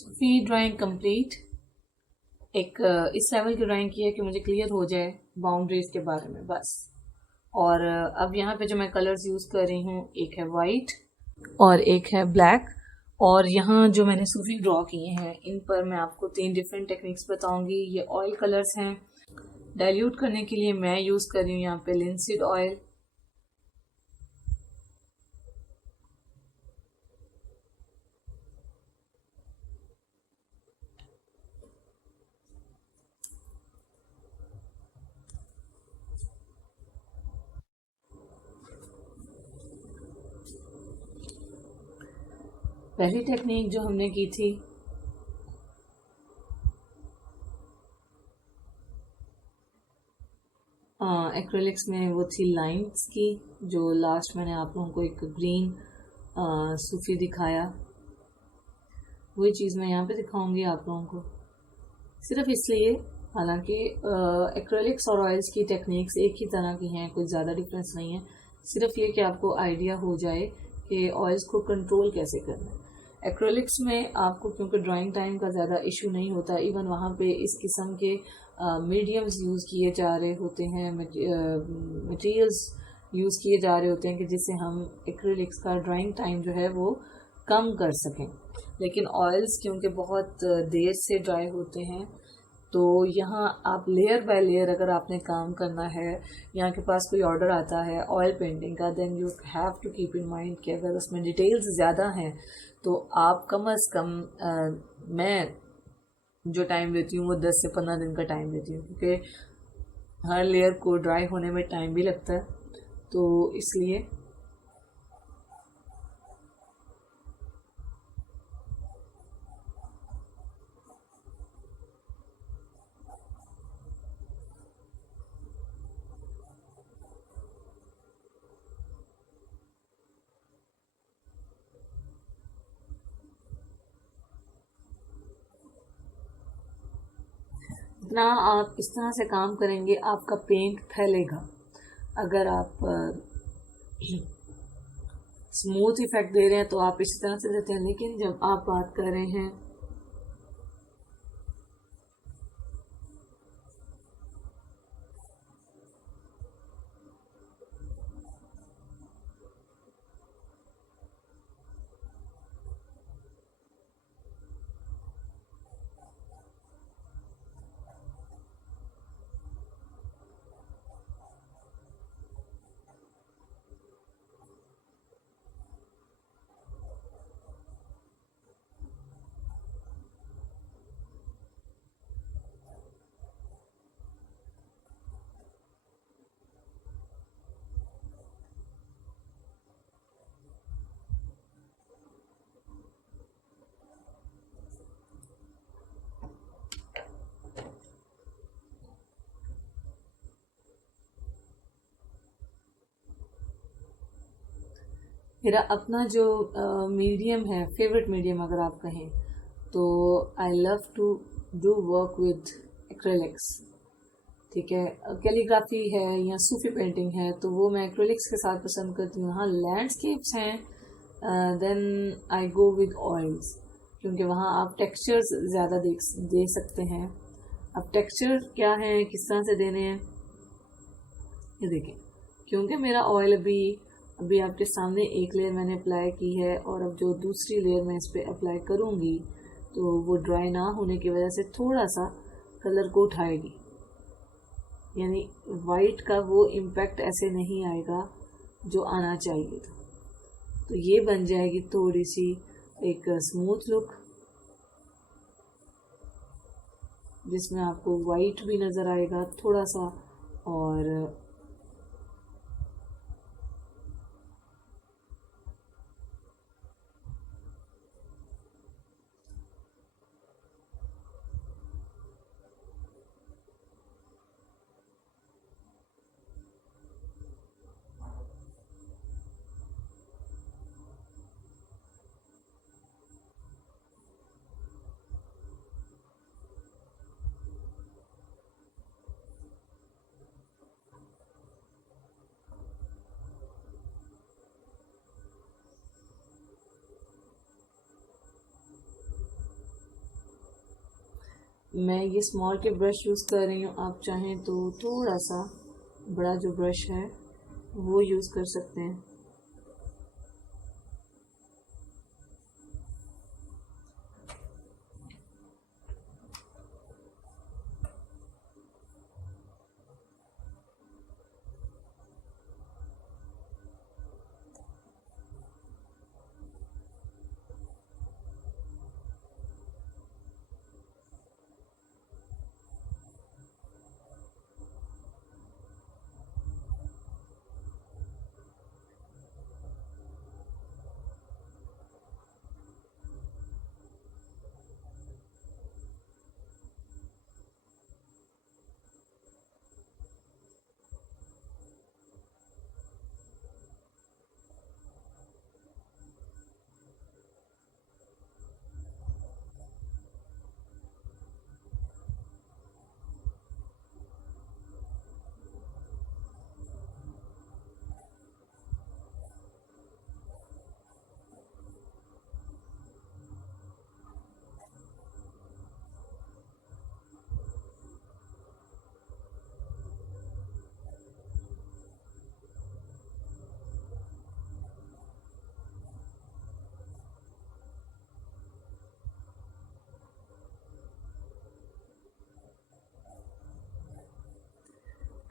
सूफी drawing complete. एक इस level की ड्राइंग की है कि मुझे क्लियर हो जाए बाउंड्रीज के बारे में बस। और अब यहाँ पे जो मैं कलर्स यूज़ कर रही हूँ, एक है वाइट और एक है ब्लैक। और यहाँ जो मैंने सूफी ड्रॉ किए हैं, इन पर मैं आपको 3 डिफरेंट टेक्निक्स बताऊंगी। ये ऑयल कलर्स हैं। डाइल्यूट करने के लिए मैं यूज़ कर रही हूँ यहाँ पे लिंसीड ऑयल। पहली टेक्निक जो हमने की थी एक्रेलिक्स में, वो थी लाइंस की। जो लास्ट मैंने आप लोगों को एक ग्रीन सूफी दिखाया, वही चीज़ मैं यहाँ पे दिखाऊंगी आप लोगों को। सिर्फ इसलिए, हालांकि एक्रेलिक्स और ऑयल्स की टेक्निक्स एक ही तरह की हैं, कुछ ज़्यादा डिफरेंस नहीं है। सिर्फ ये कि आपको आइडिया हो जाए कि ऑयल्स को कंट्रोल कैसे करना है। एक्रेलिक्स में आपको क्योंकि ड्राइंग टाइम का ज़्यादा इशू नहीं होता, इवन वहाँ पे इस किस्म के मीडियम्स यूज़ किए जा रहे होते हैं, मटेरियल्स यूज़ किए जा रहे होते हैं कि जिससे हम एक्रेलिक्स का ड्राइंग टाइम जो है वो कम कर सकें। लेकिन ऑयल्स क्योंकि बहुत देर से ड्राई होते हैं, तो यहाँ आप लेयर बाय लेयर अगर आपने काम करना है, यहाँ के पास कोई ऑर्डर आता है ऑयल पेंटिंग का, then you have to keep in mind कि अगर उसमें डिटेल्स ज़्यादा हैं तो आप कम अज़ कम मैं जो टाइम देती हूँ वो 10 से 15 दिन का टाइम देती हूँ, क्योंकि हर लेयर को ड्राई होने में टाइम भी लगता है। तो इसलिए जितना आप इस तरह से काम करेंगे आपका पेंट फैलेगा। अगर आप स्मूथ इफेक्ट दे रहे हैं तो आप इसी तरह से देते हैं, लेकिन जब आप बात कर रहे हैं मेरा अपना जो मीडियम है, फेवरेट मीडियम अगर आप कहें, तो I love to do work with acrylics. ठीक है, कैलीग्राफी है या सूफी पेंटिंग है तो वो मैं एक्रेलिक्स के साथ पसंद करती हूँ। हाँ, लैंडस्केप्स हैं then I go with oils, क्योंकि वहाँ आप टेक्सचर्स ज़्यादा दे सकते हैं। अब टेक्सचर क्या है, किस तरह से देने हैं, ये देखें। क्योंकि मेरा ऑयल अभी अभी आपके सामने एक लेयर मैंने अप्लाई की है, और अब जो दूसरी लेयर मैं इस पर अप्लाई करूँगी तो वो ड्राई ना होने की वजह से थोड़ा सा कलर को उठाएगी, यानी वाइट का वो इम्पैक्ट ऐसे नहीं आएगा जो आना चाहिए था। तो ये बन जाएगी थोड़ी सी एक स्मूथ लुक, जिसमें आपको वाइट भी नज़र आएगा थोड़ा सा। और मैं ये स्मॉल के ब्रश यूज़ कर रही हूँ, आप चाहें तो थोड़ा सा बड़ा जो ब्रश है वो यूज़ कर सकते हैं।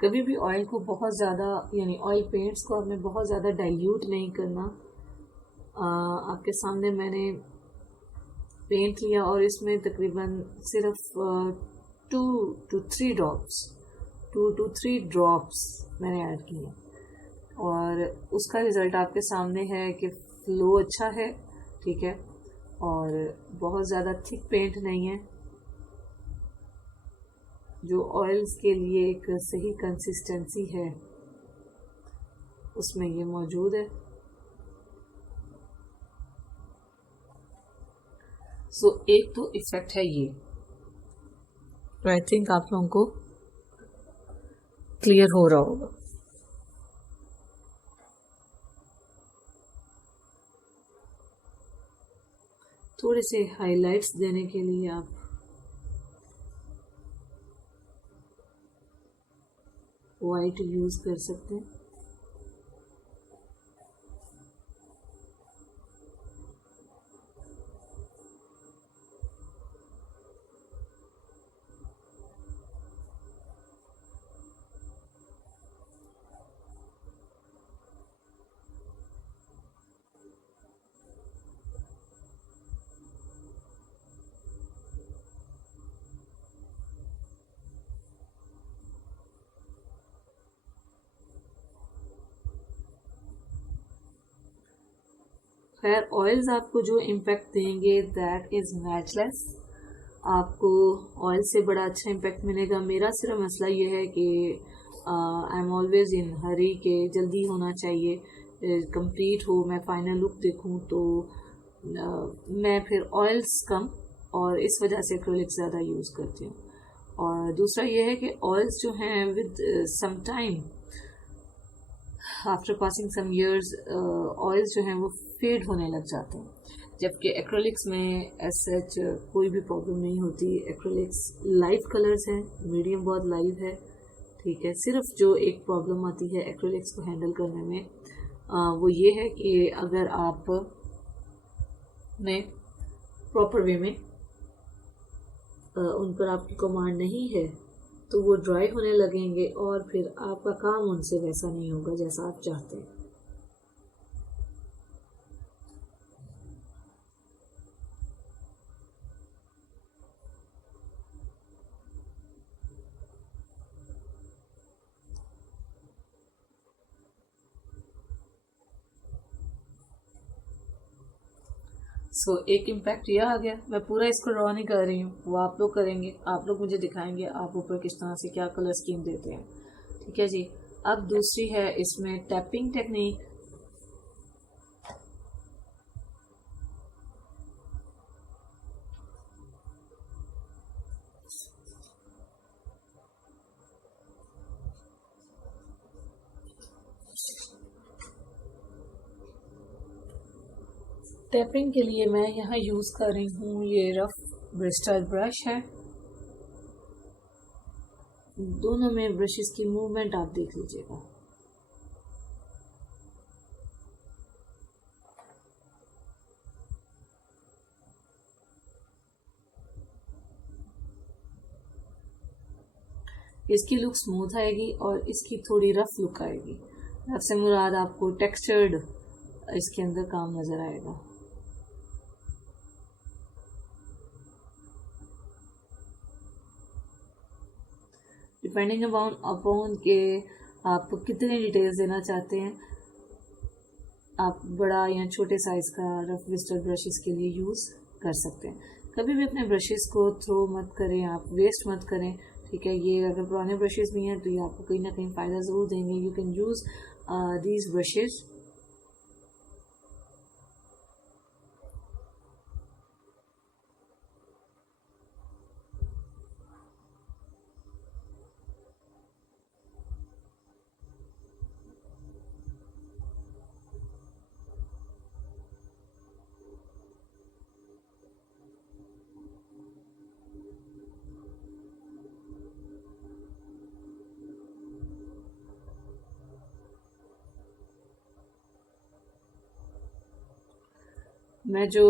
कभी भी ऑयल को बहुत ज़्यादा यानी ऑयल पेंट्स को आपने बहुत ज़्यादा डाइल्यूट नहीं करना। आपके सामने मैंने पेंट लिया और इसमें तकरीबन सिर्फ 2 to 3 ड्रॉप्स मैंने ऐड किए और उसका रिज़ल्ट आपके सामने है कि फ्लो अच्छा है, ठीक है, और बहुत ज़्यादा थिक पेंट नहीं है, जो ऑयल्स के लिए एक सही कंसिस्टेंसी है उसमें ये मौजूद है। सो एक तो इफ़ेक्ट है ये, तो आई थिंक आप लोगों को क्लियर हो रहा होगा। थोड़े से हाइलाइट्स देने के लिए आप वाइट यूज़ कर सकते हैं। खैर ऑयल्स आपको जो इम्पैक्ट देंगे दैट इज़ मैचलेस। आपको ऑयल से बड़ा अच्छा इम्पैक्ट मिलेगा। मेरा सिर्फ मसला ये है कि आई एम ऑलवेज इन हरी के जल्दी होना चाहिए, कंप्लीट हो, मैं फाइनल लुक देखूं, तो मैं फिर ऑयल्स कम और इस वजह से एक्रेलिक ज़्यादा यूज़ करती हूँ। और दूसरा ये है कि ऑयल्स जो हैं with some time after passing some years oils जो हैं वो फेड होने लग जाते हैं, जबकि एक्रेलिक्स में एज सच कोई भी प्रॉब्लम नहीं होती। एक्रेलिक्स लाइव कलर्स हैं, मीडियम बहुत लाइव है, ठीक है। सिर्फ जो एक प्रॉब्लम आती है एक्रेलिक्स को हैंडल करने में वो ये है कि अगर आप ने प्रॉपर वे में उन पर आपकी कमांड नहीं है तो वो ड्राई होने लगेंगे और फिर आपका काम उनसे वैसा नहीं होगा जैसा आप चाहते हैं। सो एक इम्पैक्ट यह आ गया। मैं पूरा इसको ड्रॉ नहीं कर रही हूँ, वो आप लोग करेंगे, आप लोग मुझे दिखाएंगे आप ऊपर किस तरह से क्या कलर स्कीम देते हैं, ठीक है जी। अब दूसरी है इसमें टैपिंग टेक्निक। टैपिंग के लिए मैं यहाँ यूज़ कर रही हूँ ये रफ ब्रिस्टल ब्रश है, दोनों में ब्रशेस की मूवमेंट आप देख लीजिएगा। इसकी लुक स्मूथ आएगी और इसकी थोड़ी रफ लुक आएगी। रफ से मुराद आपको टेक्सचर्ड इसके अंदर काम नजर आएगा। डिपेंडिंग अपॉन के आप कितने डिटेल्स देना चाहते हैं, आप बड़ा या छोटे साइज का रफ विस्टर ब्रशेस के लिए यूज़ कर सकते हैं। कभी भी अपने ब्रशेस को थ्रो मत करें, आप वेस्ट मत करें, ठीक है। ये अगर पुराने ब्रशेस भी हैं तो ये आपको कहीं ना कहीं फ़ायदा ज़रूर देंगे। You can use these brushes. मैं जो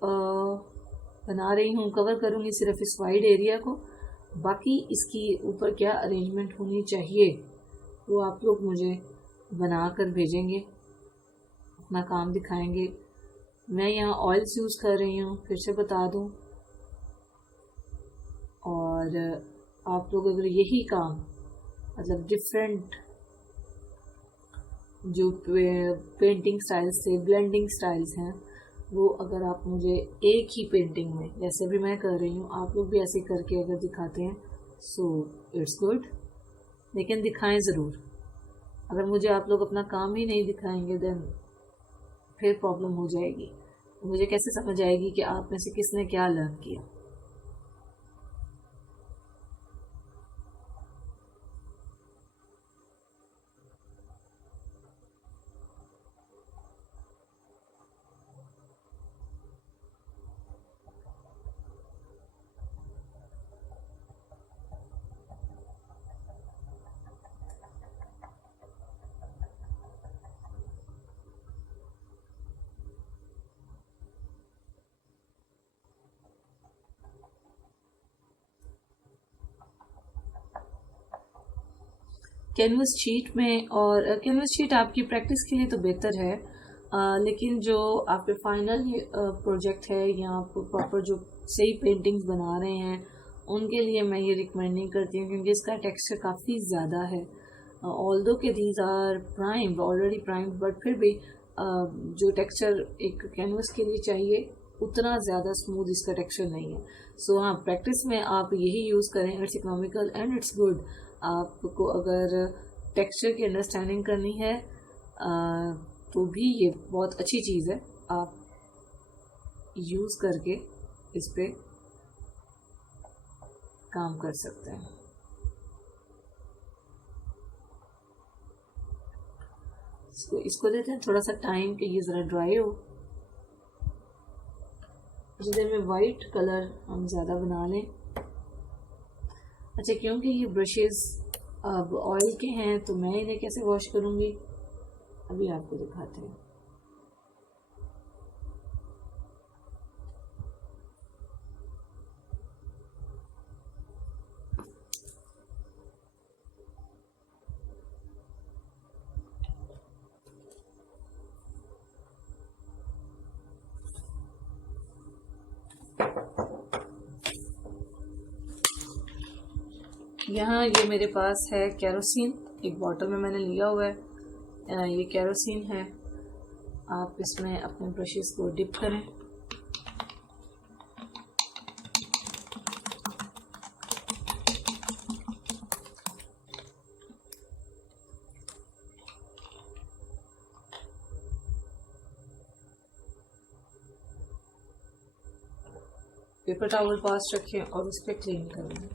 बना रही हूँ कवर करूँगी सिर्फ इस वाइड एरिया को, बाकी इसकी ऊपर क्या अरेंजमेंट होनी चाहिए वो आप लोग मुझे बना कर भेजेंगे, अपना काम दिखाएंगे। मैं यहाँ ऑयल्स यूज़ कर रही हूँ, फिर से बता दूँ। और आप लोग अगर यही काम मतलब डिफरेंट जो पेंटिंग स्टाइल्स से ब्लेंडिंग स्टाइल्स हैं वो अगर आप मुझे एक ही पेंटिंग में जैसे भी मैं कर रही हूँ आप लोग भी ऐसे करके अगर दिखाते हैं सो इट्स गुड, लेकिन दिखाएं ज़रूर। अगर मुझे आप लोग अपना काम ही नहीं दिखाएंगे देन फिर प्रॉब्लम हो जाएगी। मुझे कैसे समझ आएगी कि आप में से किसने क्या लर्न किया। कैनवस शीट में, और कैनवस शीट आपकी प्रैक्टिस के लिए तो बेहतर है, लेकिन जो आपके फाइनल प्रोजेक्ट है या आप प्रॉपर जो सही पेंटिंग्स बना रहे हैं उनके लिए मैं ये रिकमेंड नहीं करती हूँ, क्योंकि इसका टेक्सचर काफ़ी ज़्यादा है। ऑल्दो के these are primed, already primed, but फिर भी जो टेक्सचर एक कैनवस के लिए चाहिए उतना ज़्यादा स्मूथ इसका टेक्सचर नहीं है। सो हाँ, प्रैक्टिस में आप यही यूज़ करें, it's economical and it's good. आपको अगर टेक्सचर की अंडरस्टैंडिंग करनी है तो भी ये बहुत अच्छी चीज़ है, आप यूज़ करके इस पे काम कर सकते हैं। इसको देते हैं थोड़ा सा टाइम कि ये ज़रा ड्राई हो, उस देर में वाइट कलर हम ज़्यादा बना लें। अच्छा, क्योंकि ये ब्रशेस अब ऑयल के हैं तो मैं इन्हें कैसे वॉश करूँगी अभी आपको दिखाते हैं। यहाँ ये मेरे पास है केरोसिन, एक बॉटल में मैंने लिया हुआ है, ये केरोसिन है। आप इसमें अपने ब्रशेस को डिप करें। पेपर टॉवल पास रखें और उस पर क्लीन करें।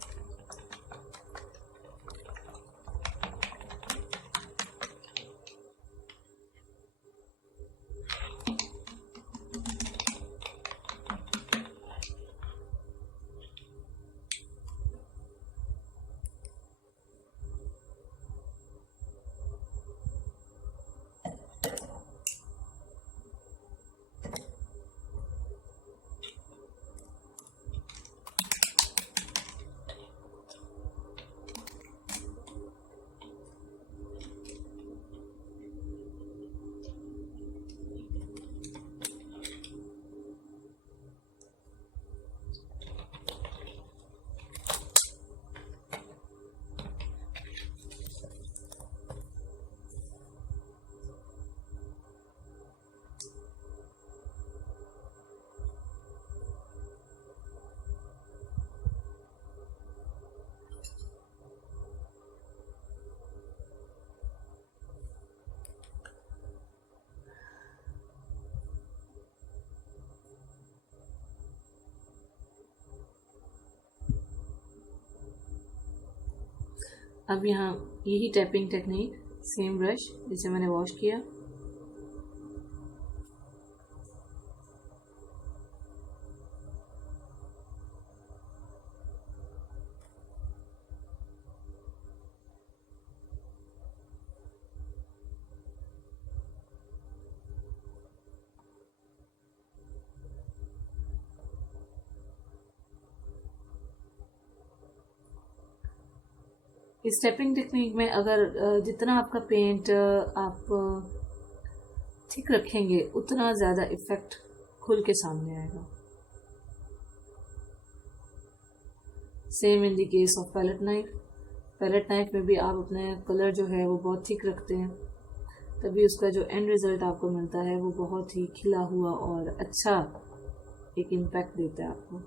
अब यहाँ यही टैपिंग टेक्निक, सेम ब्रश जिसे मैंने वॉश किया, इस टैपिंग टेक्निक में अगर जितना आपका पेंट आप थिक रखेंगे उतना ज़्यादा इफेक्ट खुल के सामने आएगा। Same in the case of palette knife. Palette knife में भी आप अपने कलर जो है वो बहुत थिक रखते हैं, तभी उसका जो एंड रिजल्ट आपको मिलता है वो बहुत ही खिला हुआ और अच्छा एक इम्पैक्ट देता है आपको।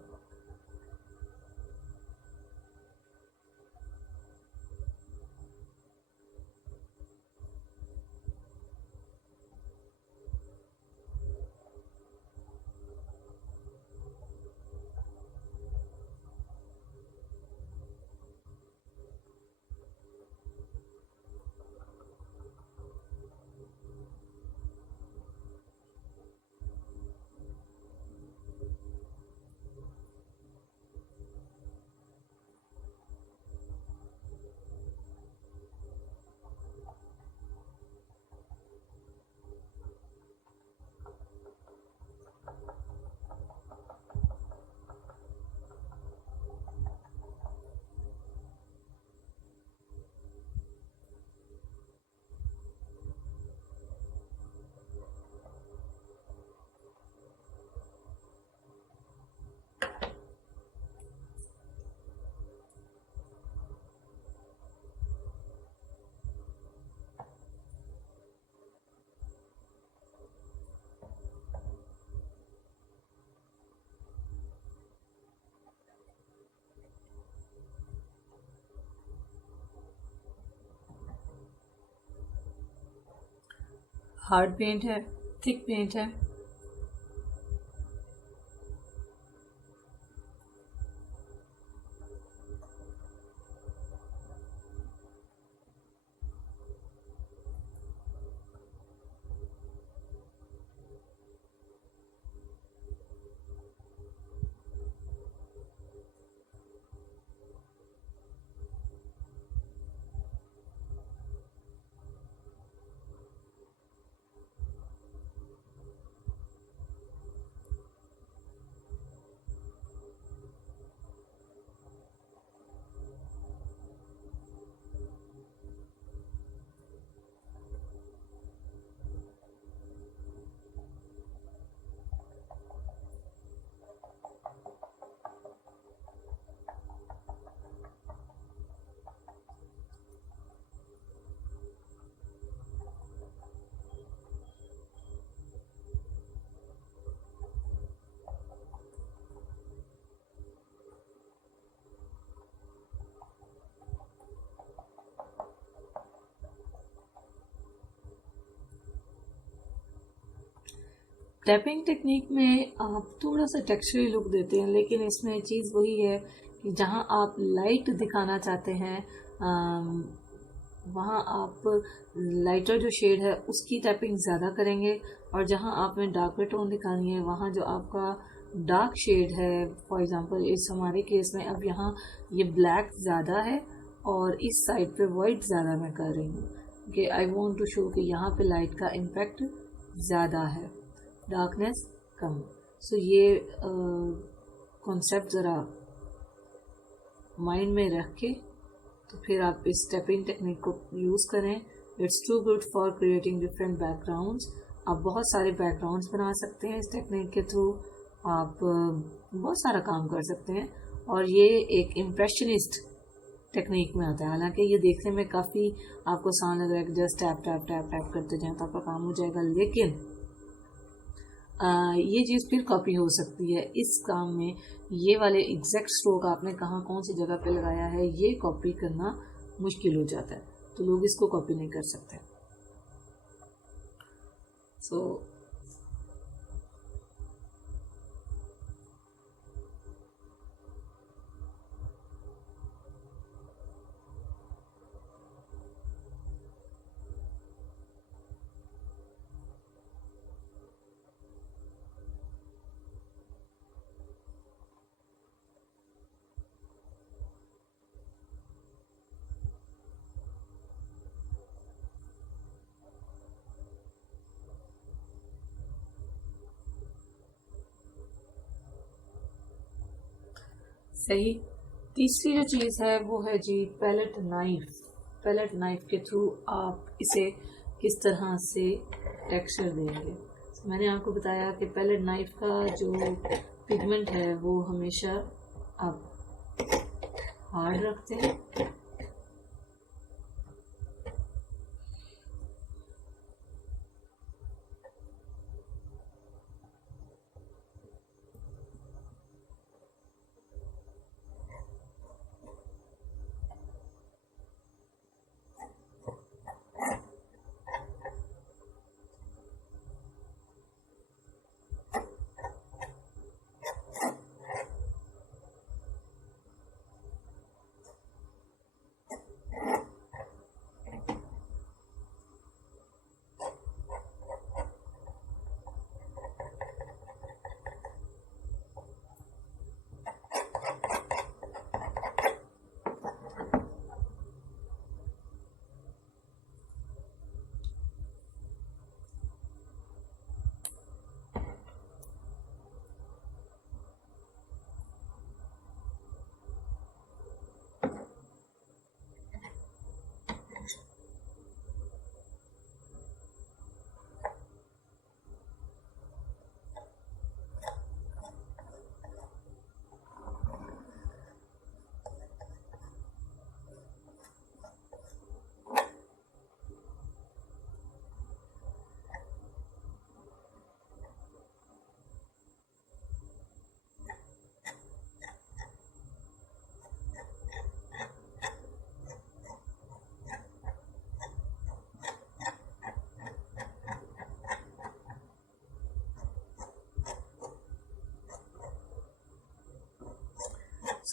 हार्ड पेंट है, थिक पेंट है, टैपिंग टेक्निक में आप थोड़ा सा टेक्सचरी लुक देते हैं, लेकिन इसमें चीज़ वही है कि जहाँ आप लाइट दिखाना चाहते हैं वहाँ आप लाइटर जो शेड है उसकी टैपिंग ज़्यादा करेंगे, और जहाँ आपने डार्कर टोन दिखानी है वहाँ जो आपका डार्क शेड है, फॉर एग्जांपल इस हमारे केस में अब यहाँ ये ब्लैक ज़्यादा है और इस साइड पे वाइट ज़्यादा मैं कर रही हूँ कि आई वांट टू शो कि यहाँ पे लाइट का इम्पैक्ट ज़्यादा है, डार्कनेस कम। सो ये कॉन्सेप्ट ज़रा माइंड में रख के तो फिर आप इस टैपिंग टेक्निक को यूज़ करें। It's too good for creating different backgrounds. आप बहुत सारे बैकग्राउंड्स बना सकते हैं इस टेक्निक के थ्रू, आप बहुत सारा काम कर सकते हैं, और ये एक इम्प्रेशनिस्ट टेक्निक में आता है। हालांकि ये देखने में काफ़ी आपको आसान लग रहा है कि just tap tap tap tap करते जाएं तो आपका काम हो जाएगा, लेकिन ये चीज़ फिर कॉपी हो सकती है इस काम में। ये वाले एग्जैक्ट स्ट्रोक आपने कहाँ कौन सी जगह पे लगाया है ये कॉपी करना मुश्किल हो जाता है, तो लोग इसको कॉपी नहीं कर सकते। सो सही। तीसरी जो चीज़ है वो है जी पैलेट नाइफ। पैलेट नाइफ के थ्रू आप इसे किस तरह से टेक्सचर देंगे। मैंने आपको बताया कि पैलेट नाइफ का जो पिगमेंट है वो हमेशा आप हार्ड रखते हैं।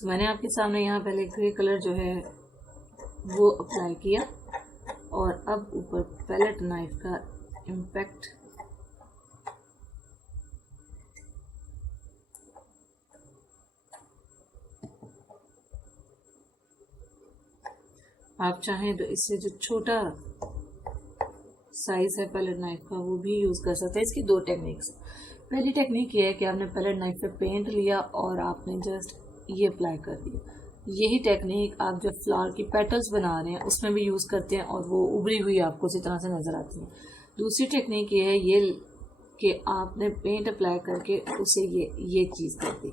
मैंने आपके सामने यहाँ पहले ग्रे कलर जो है वो अप्लाई किया और अब ऊपर पैलेट नाइफ का इम्पैक्ट आप चाहें तो इससे जो छोटा साइज है पैलेट नाइफ का वो भी यूज़ कर सकते हैं। इसकी दो टेक्निक्स। पहली टेक्निक ये है कि आपने पैलेट नाइफ पे पेंट लिया और आपने जस्ट ये अप्लाई कर दिया। यही टेक्निक आप जब फ्लावर की पेटल्स बना रहे हैं उसमें भी यूज़ करते हैं और वो उभरी हुई आपको इसी तरह से नज़र आती है। दूसरी टेक्निक ये है ये कि आपने पेंट अप्लाई करके उसे ये चीज़ कर दी।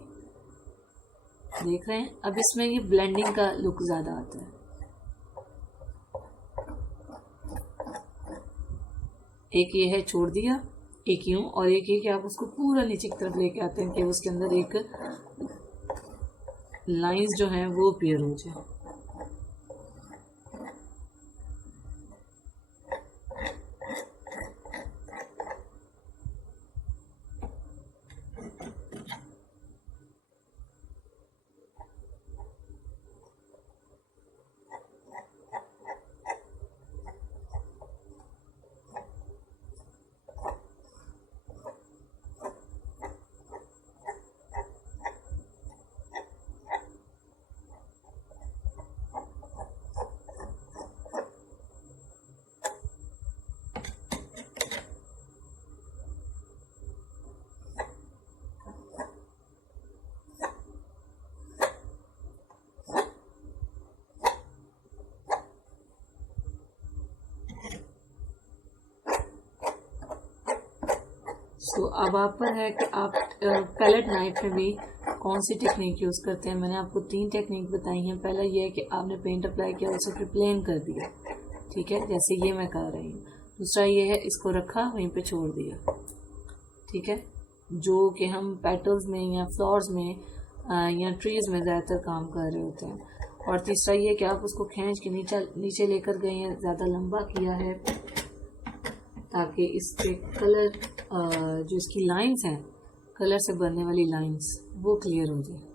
देख रहे हैं, अब इसमें ये ब्लेंडिंग का लुक ज़्यादा आता है। एक ये है छोड़ दिया, एक यूं, और एक ये कि आप उसको पूरा नीचे की तरफ लेके आते हैं कि उसके अंदर एक लाइंस जो हैं वो अपीयर हो जाए। तो अब आप पर है कि आप पैलेट नाइफ में भी कौन सी टेक्निक यूज़ करते हैं। मैंने आपको 3 टेक्निक बताई हैं। पहला ये है कि आपने पेंट अप्लाई किया, उसे फिर प्लेन कर दिया, ठीक है, जैसे ये मैं कर रही हूँ। दूसरा ये है इसको रखा वहीं पे छोड़ दिया, ठीक है, जो कि हम पेटल्स में या फ्लावर्स में या ट्रीज में ज़्यादातर काम कर रहे होते हैं। और तीसरा ये कि आप उसको खींच के नीचे लेकर गए हैं, ज़्यादा लंबा किया है ताकि इसके कलर जो इसकी लाइंस हैं, कलर से बनने वाली लाइंस, वो क्लियर हो जाए।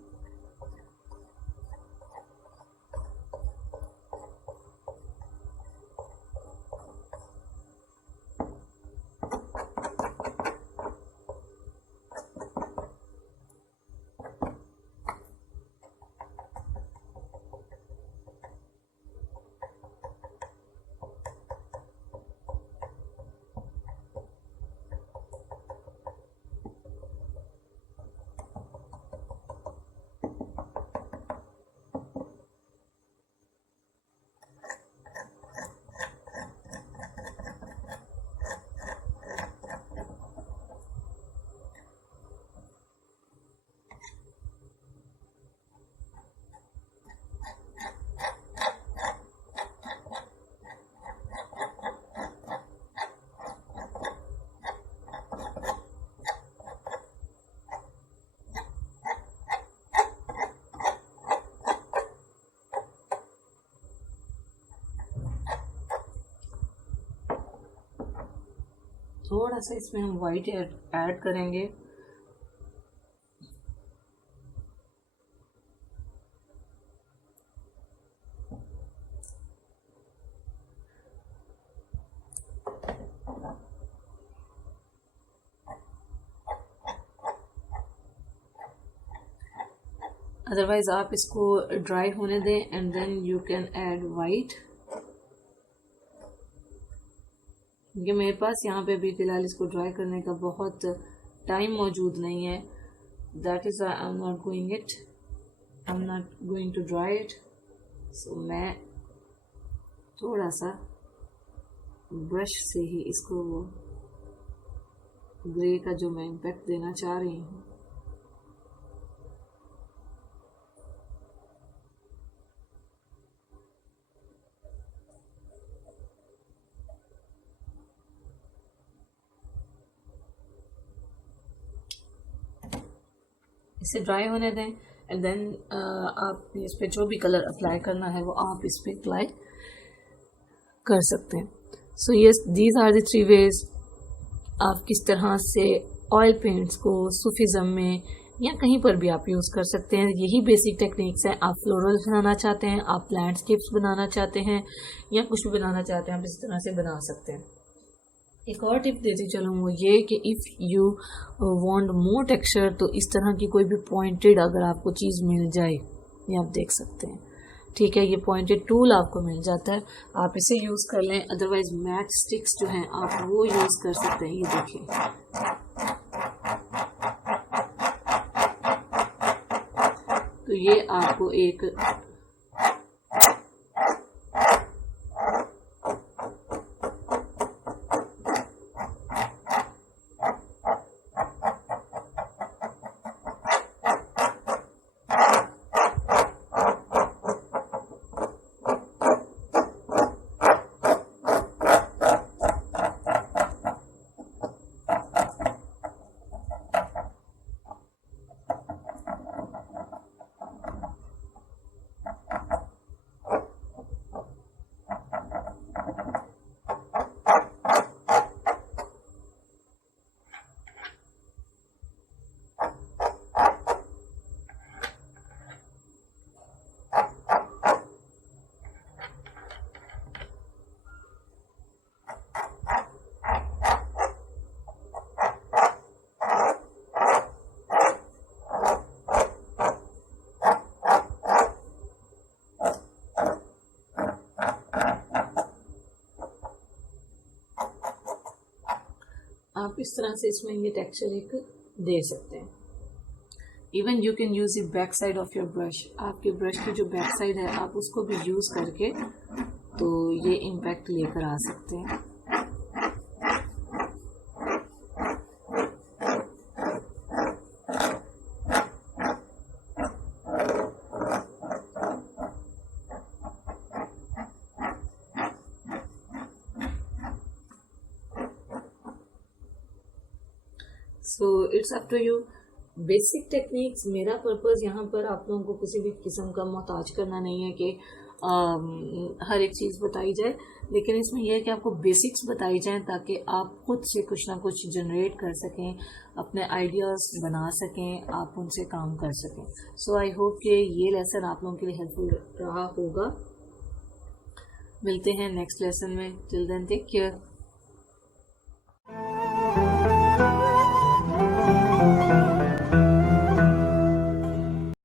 थोड़ा सा इसमें हम वाइट ऐड करेंगे। अदरवाइज आप इसको ड्राई होने दें and then you can add white. क्योंकि मेरे पास यहाँ पे अभी फ़िलहाल इसको ड्राई करने का बहुत टाइम मौजूद नहीं है, that is I am not going to dry it. So मैं थोड़ा सा ब्रश से ही इसको ग्रे का जो मैं इम्पैक्ट देना चाह रही हूँ, इसे ड्राई होने दें एंड देन आप इस पे जो भी कलर अप्लाई करना है वो आप इस पे अप्लाई कर सकते हैं। So yes, these are the 3 ways आप किस तरह से ऑयल पेंट्स को सूफीज़म में या कहीं पर भी आप यूज़ कर सकते हैं। यही बेसिक टेक्निक्स हैं। आप फ्लोरल बनाना चाहते हैं, आप लैंडस्केप्स बनाना चाहते हैं या कुछ भी बनाना चाहते हैं, आप इस तरह से बना सकते हैं। एक और टिप देती चलूँ वो ये कि if you want more texture, तो इस तरह की कोई भी पॉइंटेड अगर आपको चीज़ मिल जाए, ये आप देख सकते हैं, ठीक है। ये पॉइंटेड टूल आपको मिल जाता है, आप इसे यूज़ कर लें। अदरवाइज मैच स्टिक्स जो हैं आप वो यूज़ कर सकते हैं। ये देखिए, तो ये आपको एक आप इस तरह से इसमें ये टेक्सचर एक दे सकते हैं। Even you can use the back side of your brush. आपके ब्रश की जो बैक साइड है आप उसको भी यूज़ करके तो ये इम्पैक्ट लेकर आ सकते हैं। So it's up to you. Basic techniques, मेरा पर्पज़ यहाँ पर आप लोगों को किसी भी किस्म का मोहताज करना नहीं है कि हर एक चीज़ बताई जाए, लेकिन इसमें यह है कि आपको बेसिक्स बताई जाएं ताकि आप खुद से कुछ ना कुछ जनरेट कर सकें, अपने आइडियाज़ बना सकें, आप उनसे काम कर सकें। सो आई होप कि ये लेसन आप लोगों के लिए हेल्पफुल रहा होगा। मिलते हैं नेक्स्ट लेसन में। Till then take care.